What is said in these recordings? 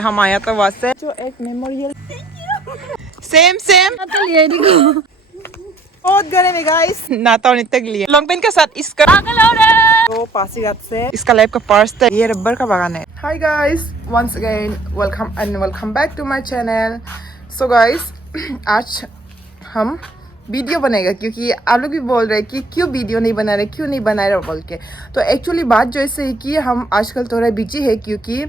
हम आया था वहाँ से जो एक मेमोरियल सेम बहुत गर्म है गाइस। नाता और नित्य के लिए लॉन्ग पेन के साथ इसका तो पासीघाट से इसका लाइफ का पर्स था। ये रबर का बागान है। Hi guys, once again welcome back to my channel. So guys, आज हम वीडियो बनेगा क्योंकि आप लोग भी बोल रहे हैं कि क्यों वीडियो नहीं बना रहे, क्यों नहीं बना रहे बोल के। तो एक्चुअली बात जो ऐसे है कि हम आजकल थोड़ा बिजी है क्योंकि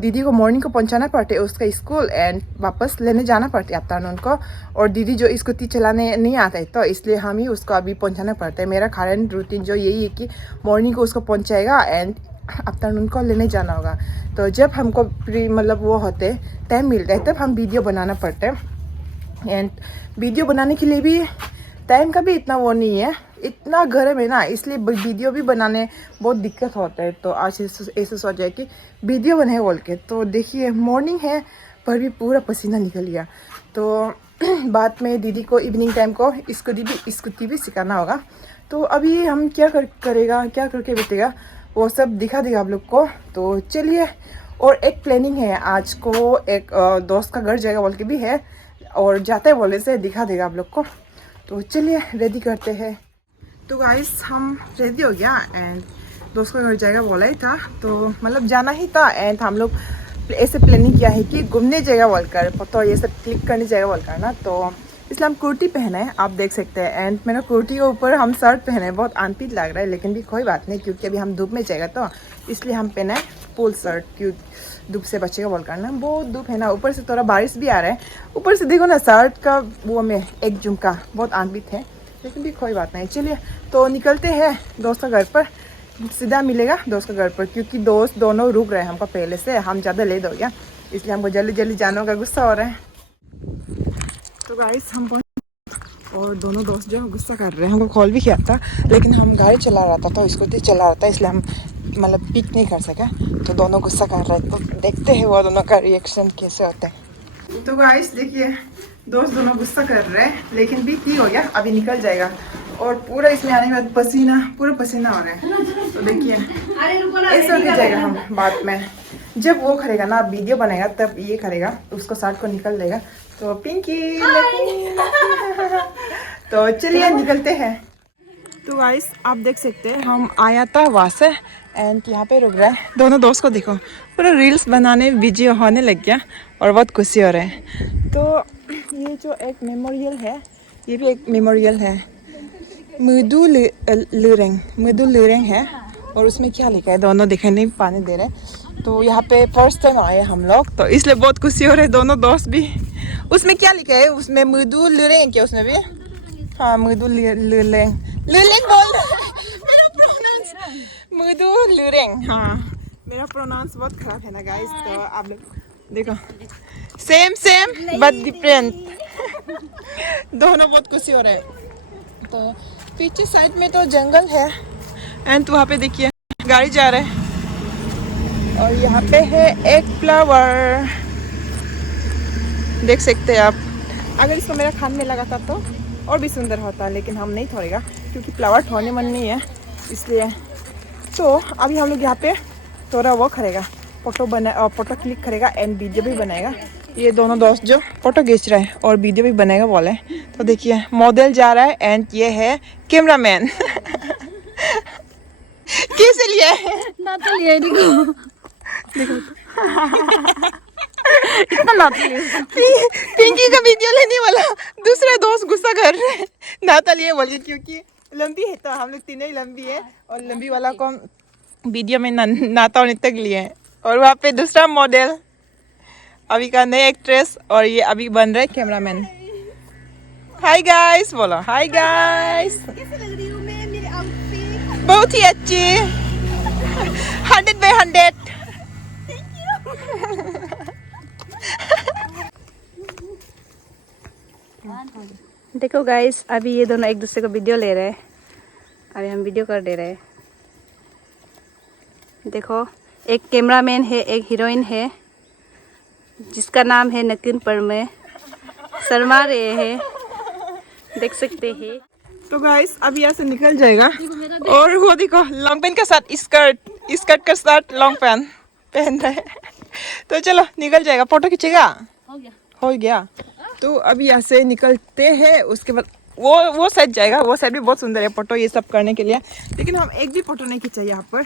दीदी को मॉर्निंग को पहुंचाना पड़ते उसका स्कूल एंड वापस लेने जाना पड़ता है आफ्टरनून को। और दीदी जो स्कूटी चलाने नहीं आता है तो इसलिए हम ही उसको अभी पहुंचाना पड़ता है। मेरा करंट रूटीन जो यही है कि मॉर्निंग को उसको पहुंचाएगा एंड आफ्टरनून को लेने जाना होगा। तो जब हमको मतलब वो होते टाइम मिलता है तब हम वीडियो बनाना पड़ता है। एंड वीडियो बनाने के लिए भी टाइम का भी इतना वो नहीं है, इतना गर्म है ना, इसलिए वीडियो भी बनाने बहुत दिक्कत होता है। तो आज ऐसे सोचा है कि वीडियो बनाए बोल के। तो देखिए मॉर्निंग है पर भी पूरा पसीना निकल गया। तो बाद में दीदी को इवनिंग टाइम को स्कूटी भी सिखाना होगा। तो अभी हम क्या करके बीतेगा वो सब दिखा देगा आप लोग को। तो चलिए, और एक प्लानिंग है आज को, एक दोस्त का घर जाएगा बोल के भी है और जाते बोले से दिखा देगा आप लोग को। तो चलिए रेडी करते हैं। तो गाइस हम रेडी हो गया एंड दोस्त का घर जाएगा बोला ही था तो मतलब जाना ही था। एंड हम लोग ऐसे प्लानिंग किया है कि घूमने जाएगा बोलकर, तो ये सब क्लिक करने जाएगा बोलकर ना। तो इसलिए हम कुर्ती पहना है, आप देख सकते हैं। एंड मेरा कुर्ती के ऊपर हम शर्ट पहने हैं, बहुत अनफिट लग रहा है लेकिन भी कोई बात नहीं क्योंकि अभी हम धूप में जाएगा तो इसलिए हम पहना है फुल शर्ट, क्यों धूप से बचेगा बोलकर ना। बहुत धूप है ना, ऊपर से थोड़ा बारिश भी आ रहा है। ऊपर से देखो ना शर्ट का वो में एक झुमका बहुत अनफिट है लेकिन भी कोई बात नहीं। चलिए तो निकलते हैं दोस्त का घर पर, सीधा मिलेगा दोस्त के घर पर क्योंकि दोस्त दोनों रुक रहे हैं हमको पहले से। हम ज़्यादा लेट हो गया इसलिए हमको जल्दी जाने का गुस्सा हो रहा है। तो गाइस हम और दोनों दोस्त जो गुस्सा कर रहे हैं, हमको कॉल भी किया था लेकिन हम गाड़ी चला रहा था तो स्कूटी चला रहा था इसलिए हम मतलब पिक नहीं कर सका। तो दोनों गुस्सा कर रहे हैं तो देखते हैं वो दोनों का रिएक्शन कैसे होता है। तो गाइस देखिए दोस्त दोनों गुस्सा कर रहे हैं लेकिन भी ठीक हो गया, अभी निकल जाएगा। और पूरा इसमें आने के बाद पूरा पसीना हो रहा है। तो देखिए ऐसा हो जाएगा हम बाद में जब वो करेगा ना वीडियो बनेगा तब ये करेगा, उसको साथ को निकल देगा। तो पिंकी तो चलिए निकलते हैं। तो गाइस आप देख सकते हैं हम आया था वहाँ से एंड यहाँ पे रुक रहा है। दोनों दोस्त को देखो पूरा रील्स बनाने बिजी होने लग गया और बहुत खुशी हो रहे हैं। तो ये जो एक मेमोरियल है, ये भी एक मेमोरियल है, मृदु लुरेंग है। और उसमें क्या लिखा है दोनों दिखाई नहीं पाने दे रहे। तो यहाँ पे फर्स्ट टाइम आए हम लोग तो इसलिए बहुत खुशी हो रही है दोनों दोस्त भी। उसमें क्या लिखा है, उसमें मृदु लुरेंग क्या उसमें भी, हाँ मृदु लुरेंग बोल मेरा प्रोनाउंस मृदु लुरेंग। हाँ मेरा प्रोनाउंस बहुत खराब है ना गाइस। तो आप लोग देखो सेम बट डिफरेंट दोनों बहुत खुशी हो रहे हैं। तो पीछे साइड में तो जंगल है एंड वहाँ पे देखिए गाड़ी जा रहा है और यहाँ पे है एक फ्लावर देख सकते हैं आप। अगर इसको मेरा खान में लगा था तो और भी सुंदर होता लेकिन हम नहीं छोड़ेगा क्योंकि फ्लावर छोड़ने मन नहीं है इसलिए। तो अभी हम लोग यहाँ पे थोड़ा वो करेगा, फोटो क्लिक करेगा एंड वीडियो भी बनाएगा। ये दोनों दोस्त जो फोटो खींच रहे हैं और वीडियो भी बनाएगा बोले। तो देखिए मॉडल जा रहा है एंड ये है कैमरामैन कैसे लिया है ना तो लिया देखो इतना ना पिंकी का वीडियो लेने वाला दूसरा दोस्त गुस्सा कर रहे हैं नाता लिए बोलिए क्योंकि लंबी है तो हम लोग तीनों ही लंबी है और लंबी वाला को वीडियो में नाता और नित्य के लिए है। और वहाँ पे दूसरा मॉडल अभी का नई एक्ट्रेस और ये अभी बन रहा है कैमरामैन। हाय गाइस बोलो, हाय गाइस कैसे लग रही हूँ मैं मेरे आउटफिट बहुत ही अच्छी 100/100। देखो गाइस अभी ये दोनों एक दूसरे को वीडियो ले रहे हैं, अभी हम वीडियो कर दे रहे हैं। देखो एक कैमरामैन है, एक हीरोइन है जिसका नाम है नकिन परमे, शर्मा रहे हैं देख सकते हैं। तो गाइस अभी यहाँ से निकल जाएगा और वो देखो लॉन्ग पैंट के साथ स्कर्ट के साथ लॉन्ग पैंट पहन रहे हैं। तो चलो निकल जाएगा, फोटो खींचेगा। हो गया। हो गया। तो अभी यहाँ से निकलते हैं, उसके बाद वो साइड जाएगा। वो साइड भी बहुत सुंदर है फोटो ये सब करने के लिए, लेकिन हम एक भी फोटो नहीं खींचा यहाँ पर।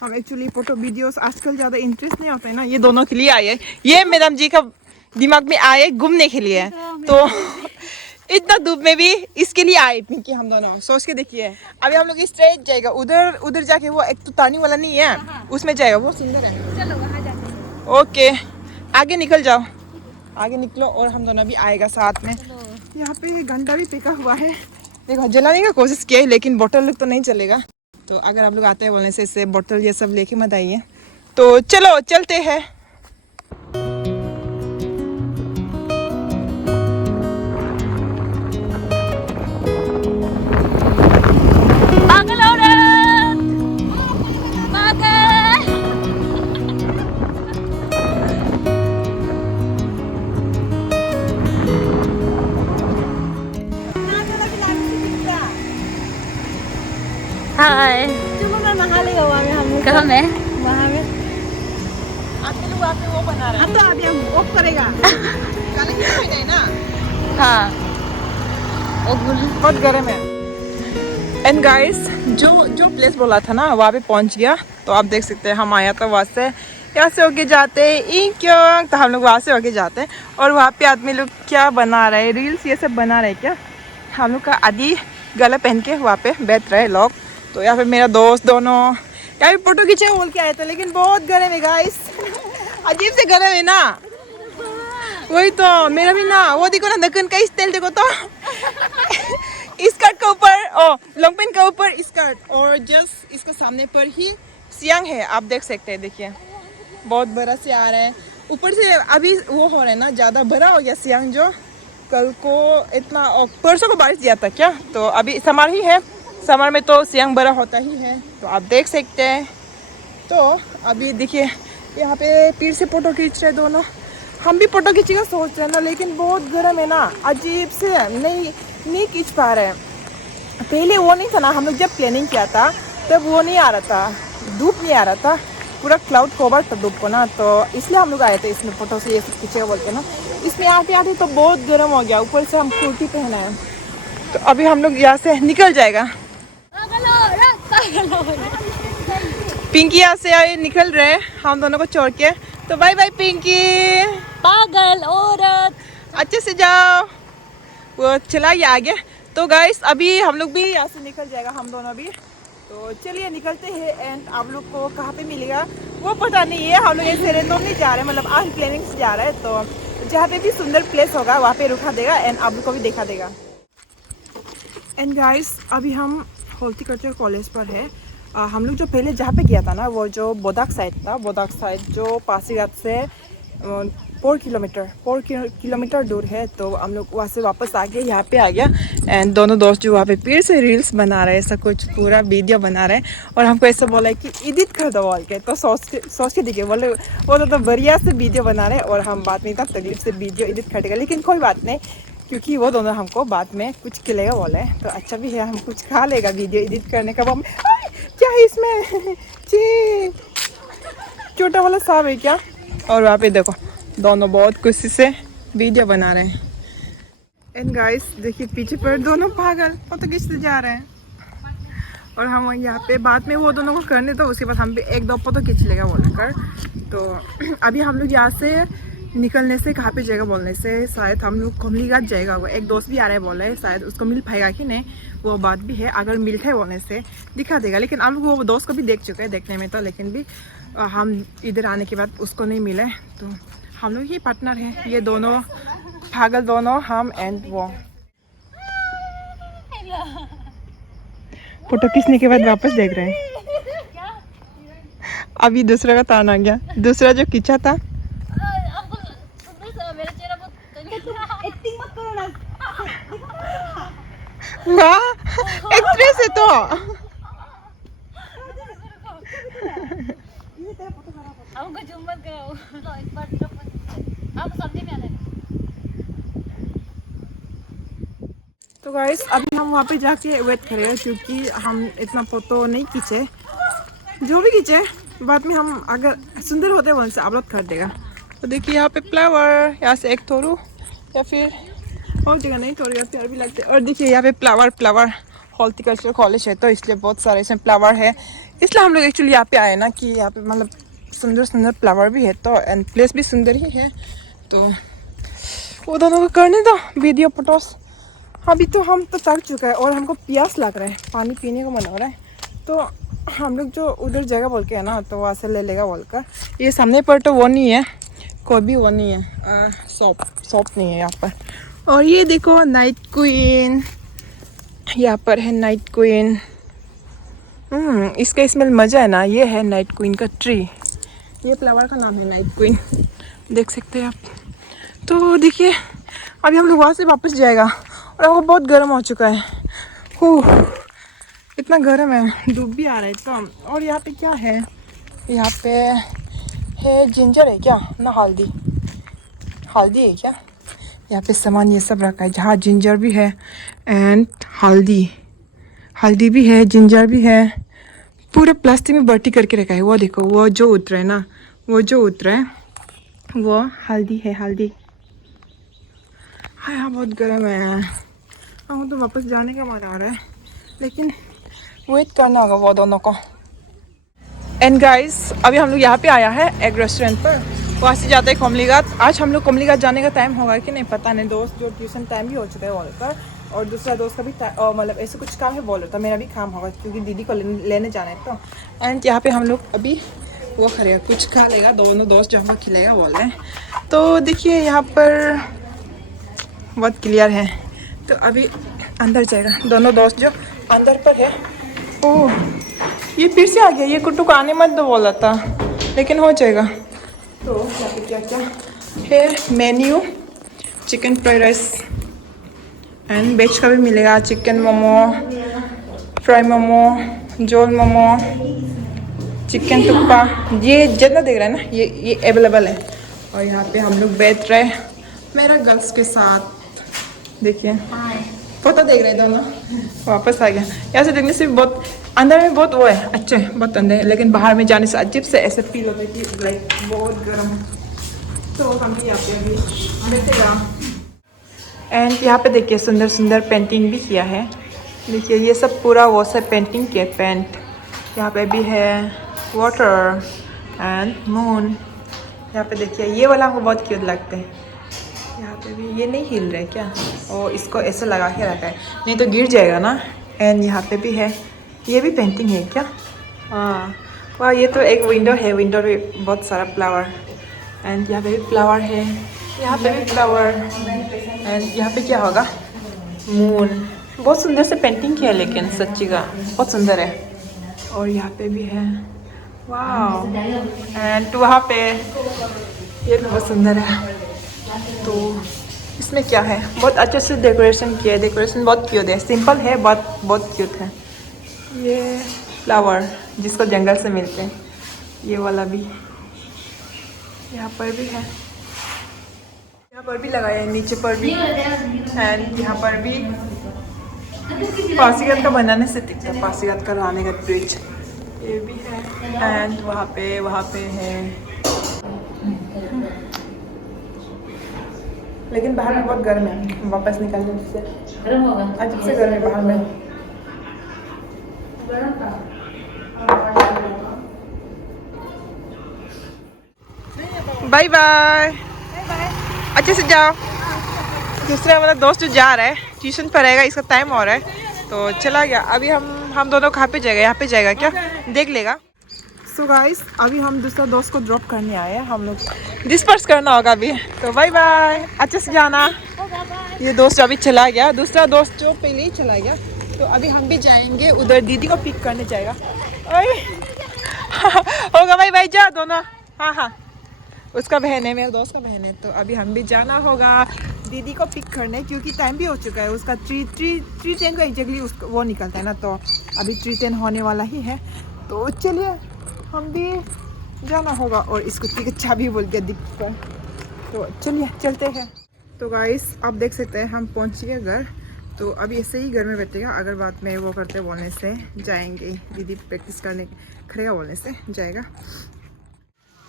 हम एक्चुअली फोटो वीडियोस आजकल ज़्यादा इंटरेस्ट नहीं होता है ना, ये दोनों के लिए आए। ये मैडम जी का दिमाग में आए घूमने के लिए, तो इतना धूप में भी इसके लिए आए पिंकी। हम दोनों सोच के देखिए, अभी हम लोग स्ट्रेट जाएगा, उधर जाके वो एक तो टर्निंग वाला नहीं है, उसमें जाएगा, वो सुंदर है। चलो वहाँ जाते। ओके आगे निकल जाओ, आगे निकलो और हम दोनों भी आएगा साथ में। यहाँ पे घंटा भी फेंका हुआ है, देखो जलाने का कोशिश किया है, लेकिन बोतल लोग तो नहीं चलेगा। तो अगर आप लोग आते हैं बोलने से इससे बोतल ये सब लेके मत आइए। तो चलो चलते हैं। पागल औरत, पागल। हाय। कहाँ में? वहाँ में आपके लोग आपके वो बना रहे हैं। तो अभी हम ऑफ करेगा। काले की कोई नहीं ना। हाँ। बहुत गर्म है। एंड गाइस जो प्लेस बोला था ना वहाँ पे पहुँच गया। तो आप देख सकते हैं हम आया था वहाँ से, यहाँ से होके जाते हैं क्यों, तो हम लोग वहाँ से होके जाते हैं। और वहाँ पे आदमी लोग क्या बना रहे हैं, रील्स ये सब बना रहे हैं क्या। हम लोग का आदि गला पहन के वहाँ पे बैठ रहे लोग। तो यहाँ पे मेरा दोस्त दोनों यहाँ पे फोटो खींचे बोल के आए थे, लेकिन बहुत गर्म है गाइस। अजीब से गर्म है ना। वही तो मेरा भी ना, वो देखो ना दक्कन का स्टाइल देखो तो। स्कर्ट के ऊपर लॉन्ग पैंट के ऊपर स्कर्ट, और जस्ट इसके सामने पर ही सियांग है, आप देख सकते हैं। देखिए बहुत बड़ा से आ रहा है ऊपर से। अभी वो हो रहा है ना, ज़्यादा बड़ा हो गया सियांग। जो कल को इतना परसों को बारिश दिया था क्या, तो अभी समर ही है, समर में तो सियांग बड़ा होता ही है। तो आप देख सकते हैं। तो अभी देखिए यहाँ पे पीर से फोटो खींच रहे दोनों। हम भी फोटो खींचेगा सोच रहे हैं ना, लेकिन बहुत गर्म है ना, अजीब से नहीं खींच पा रहे हैं। पहले वो नहीं था ना, हम लोग जब प्लानिंग किया था तब वो नहीं आ रहा था, धूप नहीं आ रहा था, पूरा क्लाउड कवर था धूप को ना। तो इसलिए हम लोग आए थे इसमें फोटो से ये सब खींचेगा बोलते ना। इसमें आते तो बहुत गर्म हो गया, ऊपर से हम कुर्ती पहना है। तो अभी हम लोग यहाँ से निकल जाएगा। पिंकी यहाँ से आए निकल रहे हम दोनों को छोड़ के। तो बाय बाय पिंकी। पागल औरत। अच्छे से जाओ, वो चला गया आगे। तो गाइस अभी हम लोग भी यहाँ से निकल जाएगा, हम दोनों भी। तो चलिए निकलते हैं। एंड आप लोग को कहाँ पे मिलेगा वो पता नहीं है। हम लोग ऐसे रेंडम नहीं जा रहे हैं, मतलब आज प्लानिंग से जा रहे हैं। तो जहाँ पे भी सुंदर प्लेस होगा वहाँ पे रुका देगा एंड आप लोग को भी दिखा देगा। एंड गाइस अभी हम हॉर्टिकल्चर कॉलेज पर है। हम लोग जो पहले जहाँ पे गया था ना, वो जो बोदाक साइड था, बोदाक साइड जो पासीघाट से 4 किलोमीटर दूर है। तो हम लोग वहाँ से वापस आ गए, यहाँ पे आ गया। एंड दोनों दोस्त जो वहाँ पे फिर से रील्स बना रहे हैं, ऐसा कुछ पूरा वीडियो बना रहे हैं। और हमको ऐसा बोला है कि एडिट कर दो बोल के। तो सोच के देखिए बोले वो तो बढ़िया से वीडियो बना रहे हैं, और हम बाद में इतना तकलीफ से वीडियो एडिट कर देगा। लेकिन कोई बात नहीं, क्योंकि वो दोनों हमको बाद में कुछ खिलेगा बोले, तो अच्छा भी है, हम कुछ खा लेगा वीडियो एडिट करने का। हम क्या है इसमें जी छोटा वाला सांप है क्या। और वहाँ पे देखो दोनों बहुत खुशी से वीडियो बना रहे हैं। एंड गाइस देखिए पीछे पर दोनों पागल फोटो खींचते जा रहे हैं। और हम यहाँ पे बाद में वो दोनों को करने, तो उसके बाद हम भी 1-2 फोटो खींच लेगा बोलकर। तो अभी हम लोग यहाँ से निकलने से कहाँ पे जाएगा बोलने से, शायद हम लोग कोमली घाट जाएगा। वो एक दोस्त भी आ रहा है बोल रहे हैं, शायद उसको मिल पाएगा कि नहीं वो बात भी है। अगर मिलता है बोलने से दिखा देगा। लेकिन हम लोग वो दोस्त को भी देख चुके हैं देखने में तो, लेकिन भी हम इधर आने के बाद उसको नहीं मिले। तो हम लोग ही पार्टनर हैं, ये दोनों पागल दोनों, हम एंड वो। फोटो खींचने के बाद वापस देख रहे हैं। अभी दूसरा का टर्न आ गया, दूसरा जो खींचा था। वाह एक्ट्रेस है तो। हमको जूम मत करो, एक बार आप समझे में आने। तो गाइस अभी हम वहाँ पे जाके वेट करेंगे, क्योंकि हम इतना फोटो नहीं खींचे, जो भी खींचे बाद में हम अगर सुंदर होते हैं वहाँ से अपलोड कर देगा। तो देखिए यहाँ पे फ्लावर, यहाँ से एक तोड़ू या फिर और जगह नहीं तोड़ेगा, प्यार भी लगते हैं। और देखिए यहाँ पे फ्लावर हॉर्टिकल्चर कॉलेज है तो इसलिए बहुत सारे इसमें फ्लावर है, इसलिए हम लोग एक्चुअली यहाँ पे आए ना कि यहाँ पे मतलब सुंदर सुंदर फ्लावर भी है तो एंड प्लेस भी सुंदर ही है। तो वो दोनों को करने दो वीडियो फोटोस। अभी तो हम तो थक चुका है और हमको प्यास लग रहा है, पानी पीने का मन हो रहा है। तो हम लोग जो उधर जगह बोल के है ना तो वहाँ से ले लेगा बोल कर। ये सामने पर तो वो नहीं है, कोई भी वो नहीं है, शॉप नहीं है यहाँ पर। और ये देखो नाइट क्वीन, यहाँ पर है नाइट क्वीन। इसका स्मेल मज़ा है ना। ये है नाइट क्वीन का ट्री, ये फ्लावर का नाम है नाइट क्वीन, देख सकते हैं आप। तो देखिए अभी हम लोग वहाँ से वापस जाएगा और हमको बहुत गर्म हो चुका है। इतना गर्म है, धूप भी आ रहा है तो। और यहाँ पे क्या है, यहाँ पे है जिंजर है क्या ना, हल्दी है क्या। यहाँ पे सामान ये सब रखा है, जहाँ जिंजर भी है एंड हल्दी भी है, जिंजर भी है, पूरे प्लास्टिक में भर्ती करके रखा है। वो देखो वो जो उतरा है ना, वो जो उतरा है वो हल्दी है, हल्दी। हाँ यहाँ बहुत गर्म है, हम तो वापस जाने का मन आ रहा है लेकिन वेट करना होगा वो दोनों को। एंड गाइस अभी हम लोग यहाँ पे आया है एक रेस्टोरेंट पर, वहाँ से जाते हैं कोमलीघाट। आज हम लोग कोमलीघाट जाने का टाइम होगा कि नहीं पता नहीं, दोस्त जो ट्यूशन टाइम भी हो चुका है बोल कर, और दूसरा दोस्त का भी मतलब ऐसे कुछ काम है बोल रहा था, मेरा भी काम होगा क्योंकि दीदी को लेने जाना है तो। एंड यहाँ पे हम लोग अभी वो करेगा, कुछ खा लेगा, दोनों दोस्त जहाँ पर खिलेगा बोल रहे हैं। तो देखिए यहाँ पर बहुत क्लियर है, तो अभी अंदर जाएगा, दोनों दोस्त जो अंदर पर है। ओह ये फिर से आ गया, ये कुट्टू को आने मत दो बोला था लेकिन हो जाएगा। तो यहाँ पे क्या क्या है menu, chicken fried rice and veg का भी मिलेगा, चिकन मोमो, फ्राई मोमो, जोल मोमो, चिकन टुक्पा, ये जितना देख रहे हैं ना ये अवेलेबल है। और यहाँ पे हम लोग बैठ रहे मेरा गर्ल्स के साथ, देखिए फोटो देख रहे दोनों। वापस आ गया, यहाँ से देखने से बहुत अंदर में बहुत वो है, अच्छे बहुत अंदर है, लेकिन बाहर में जाने से अजीब से ऐसे फील होता है कि लाइक बहुत गर्म। तो हम भी यहाँ पे अभी बैठेगा। एंड यहाँ पे देखिए सुंदर सुंदर पेंटिंग भी किया है, देखिए ये सब पूरा वो सब पेंटिंग किया पेंट। यहाँ पे भी है वाटर एंड मून। यहाँ पे देखिए ये वाला हमको बहुत क्यूट लगता है। यहाँ पे भी ये नहीं हिल रहा है क्या, और इसको ऐसे लगा के रखा है नहीं तो गिर जाएगा ना। एंड यहाँ पे भी है, ये भी पेंटिंग है क्या, हाँ वाह। ये तो एक विंडो है, विंडो में बहुत सारा फ्लावर एंड यहाँ पे भी फ्लावर है, यहाँ पे भी फ्लावर एंड यहाँ पे क्या होगा मून। बहुत सुंदर से पेंटिंग किया है लेकिन सच्ची का बहुत सुंदर है। और यहाँ पे भी है वाह। एंड वहाँ पे ये भी बहुत सुंदर है। तो इसमें क्या है, बहुत अच्छे से डेकोरेशन किया है, डेकोरेशन बहुत क्यूट है, सिंपल है बहुत क्यूट है। ये फ्लावर जिसको जंगल से मिलते हैं, ये वाला भी यहाँ पर भी है, यहाँ पर भी लगाया है, नीचे पर भी एंड यहाँ पर भी पासीघाट का बनाने से दिखता है, पासीघाट का रहने का ब्रिज ये भी है। एंड वहाँ पे है, लेकिन बाहर में बहुत गर्म है, वापस निकलने से गर्म होगा, अजीब से गर्म है बाहर में। बाय बाय, अच्छे से जाओ। दूसरा वाला दोस्त जो जा रहा है ट्यूशन पर रहेगा, इसका टाइम हो रहा है तो चला गया। अभी हम दोनों कहाँ पे जाएगा, यहाँ पे जाएगा क्या, देख लेगा। सो गाइस अभी हम दूसरा दोस्त को ड्रॉप करने आए हैं, हम लोग डिस्पर्स करना होगा अभी, तो बाय बाय, अच्छे से जाना। ये दोस्त अभी चला गया, दूसरा दोस्त जो पहले ही चला गया, तो अभी हम भी जाएंगे उधर, दीदी को पिक करने जाएगा। होगा भाई भाई जा दोनों, हाँ उसका बहन है, मेरे दोस्त का बहन है, तो अभी हम भी जाना होगा दीदी को पिक करने क्योंकि टाइम भी हो चुका है उसका 3:10 का एग्जैक्टली उसको वो निकलता है ना, तो अभी 3:10 होने वाला ही है। तो चलिए हम भी जाना होगा, और स्कूटी की चाबी बोल दिया दिख पर, तो चलिए चलते हैं। तो गाइस आप देख सकते हैं हम पहुंच गए घर, तो अभी ऐसे ही घर में बैठेगा, अगर बात में वो करते बोलने से जाएंगे, दीदी प्रैक्टिस करने खड़ेगा बोलने से जाएगा।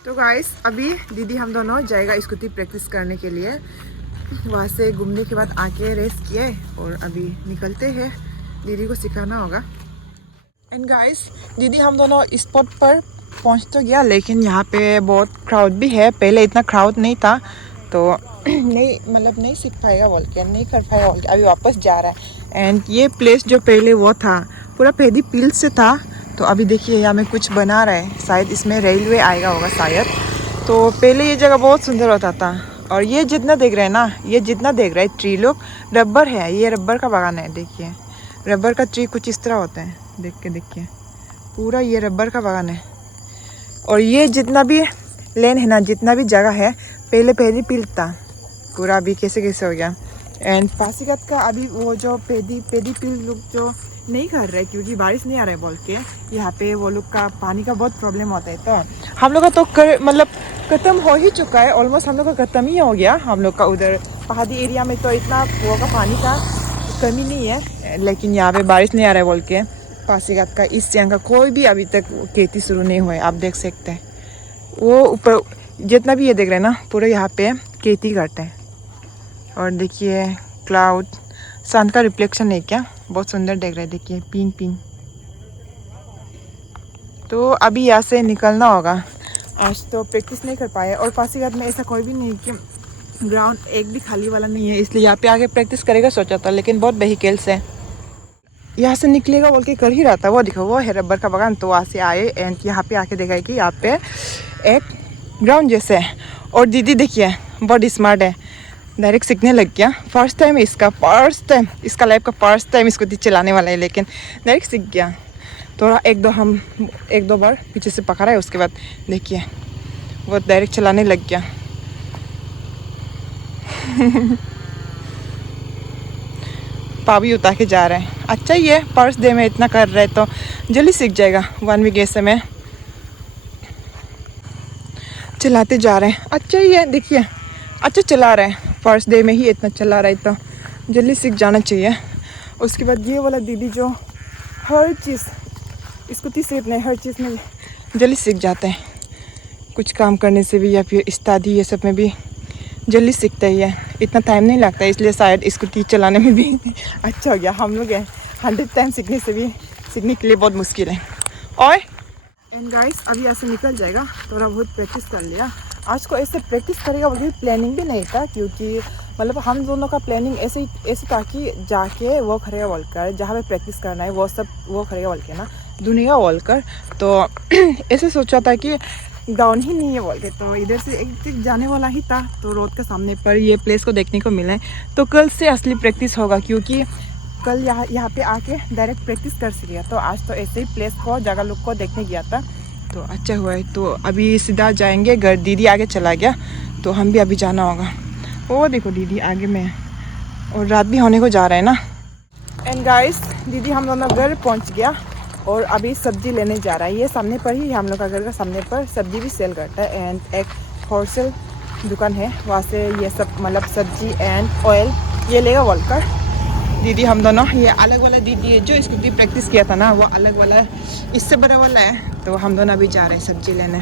तो गाइस अभी दीदी हम दोनों जाएगा स्कूटी प्रैक्टिस करने के लिए। वहाँ से घूमने के बाद आके रेस्ट किए और अभी निकलते हैं, दीदी को सिखाना होगा। एंड गाइस दीदी हम दोनों स्पॉट पर पहुँच तो गया, लेकिन यहाँ पे बहुत क्राउड भी है। पहले इतना क्राउड नहीं था तो नहीं सीख पाएगा बोल के, नहीं कर पाएगा बोल के अभी वापस जा रहा है। एंड ये प्लेस जो पहले वो था पूरा पेदी पील से था, तो अभी देखिए यहाँ में कुछ बना रहा है, शायद इसमें रेलवे आएगा होगा शायद। तो पहले ये जगह बहुत सुंदर होता था। और ये जितना देख रहे हैं ना, ये जितना देख रहे हैं ट्री लोग रबर है, ये रबर का बागान है। देखिए रबर का ट्री कुछ इस तरह होता है, देखिए पूरा ये रबर का बागान है। और ये जितना भी लैंड है ना, जितना भी जगह है पहले पेदी पील था, पूरा अभी कैसे हो गया। एंड पासीघाट का अभी वो जो पेदी पील लोग जो नहीं कर रहे क्योंकि बारिश नहीं आ रहा है बोल के, यहाँ पे वो लोग का पानी का बहुत प्रॉब्लम होता है। तो हम लोग का तो मतलब ख़त्म हो ही चुका है, ऑलमोस्ट हम लोग का ख़त्म ही हो गया। हम लोग का उधर पहाड़ी एरिया में तो इतना वो का पानी का कमी नहीं है, लेकिन यहाँ पे बारिश नहीं आ रहा है बोल के पासीघाट का इस जगह का कोई भी अभी तक खेती शुरू नहीं हुआ है। आप देख सकते हैं वो ऊपर जितना भी ये देख रहे हैं ना, पूरे यहाँ पे खेती करते हैं। और देखिए क्लाउड सन का रिफ्लेक्शन है क्या, बहुत सुंदर देख रहे हैं। देखिए पिंक। तो अभी यहाँ से निकलना होगा, आज तो प्रैक्टिस नहीं कर पाए। और पासीघाट में ऐसा कोई भी नहीं कि ग्राउंड एक भी खाली वाला नहीं है, इसलिए यहाँ पे आके प्रैक्टिस करेगा सोचा था, लेकिन बहुत व्हीकल्स है। यहाँ से निकलेगा बोल के कर ही रहा था। वो देखो वो है रबर का बागान। तो वहाँ से आए एंड यहाँ पे आके देखा कि यहाँ पे एक ग्राउंड जैसे है। और दीदी देखिए बहुत स्मार्ट है, डायरेक्ट सीखने लग गया। फर्स्ट टाइम इसका लाइफ का फर्स्ट टाइम स्कूटी चलाने वाला है, लेकिन डायरेक्ट सीख गया। थोड़ा एक दो बार पीछे से पकड़ा है, उसके बाद देखिए वो डायरेक्ट चलाने लग गया। पावी उतार के जा रहे हैं। अच्छा ही है, फर्स्ट डे में इतना कर रहे तो जल्दी सीख जाएगा। 1 वीक ऐसे में चलाते जा रहे हैं। अच्छा ही है, देखिए अच्छा चला रहे हैं, फर्स्ट डे में ही इतना चला रहा है तो जल्दी सीख जाना चाहिए। उसके बाद ये वाला दीदी जो हर चीज़ स्कूटी से इतने हर चीज़ में जल्दी सीख जाते हैं, कुछ काम करने से भी या फिर स्टडी ये सब में भी जल्दी सीखता ही है, इतना टाइम नहीं लगता है। इसलिए शायद स्कूटी चलाने में भी अच्छा हो गया। हम लोग 100 टाइम सीखने के लिए बहुत मुश्किल है। और एंड गाइस अभी ऐसे निकल जाएगा, थोड़ा बहुत प्रैक्टिस कर लिया। आज को ऐसे प्रैक्टिस करेगा बोल के प्लानिंग भी नहीं था, क्योंकि मतलब हम दोनों का प्लानिंग ऐसे था कि जाके वो करेगा बोल कर, जहाँ पे प्रैक्टिस करना है वो सब वो करेगा बोल के ना, दुनिया बोल कर। तो ऐसे सोचा था कि ग्राउंड ही नहीं है बोल के, तो इधर से एक जाने वाला ही था, तो रोड के सामने पर ये प्लेस को देखने को मिला है। तो कल से असली प्रैक्टिस होगा, क्योंकि कल यहाँ पे आके डायरेक्ट प्रैक्टिस कर सकेगा। तो आज तो ऐसे ही प्लेस को जगह लोग को देखने गया था, तो अच्छा हुआ है। तो अभी सीधा जाएंगे घर, दीदी आगे चला गया तो हम भी अभी जाना होगा। वो देखो दीदी आगे में है, और रात भी होने को जा रहा है ना। एंड गाइस दीदी हम दोनों घर पहुंच गया और अभी सब्जी लेने जा रहा है। ये सामने पर ही हम लोग का घर का सामने पर सब्जी भी सेल करता है, एंड एक होलसेल दुकान है, वहाँ से ये सब मतलब सब्जी एंड ऑयल ये लेगा बोलकर। दीदी हम दोनों, ये अलग वाला दीदी जो स्कूटी प्रैक्टिस किया था ना, वो अलग वाला इससे बड़ा वाला है। तो हम दोनों अभी जा रहे हैं सब्जी लेने।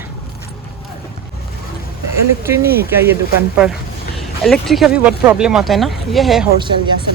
इलेक्ट्रिक नहीं है क्या ये दुकान पर? इलेक्ट्रिक का भी बहुत प्रॉब्लम होता है ना। ये है होलसेल, यहाँ से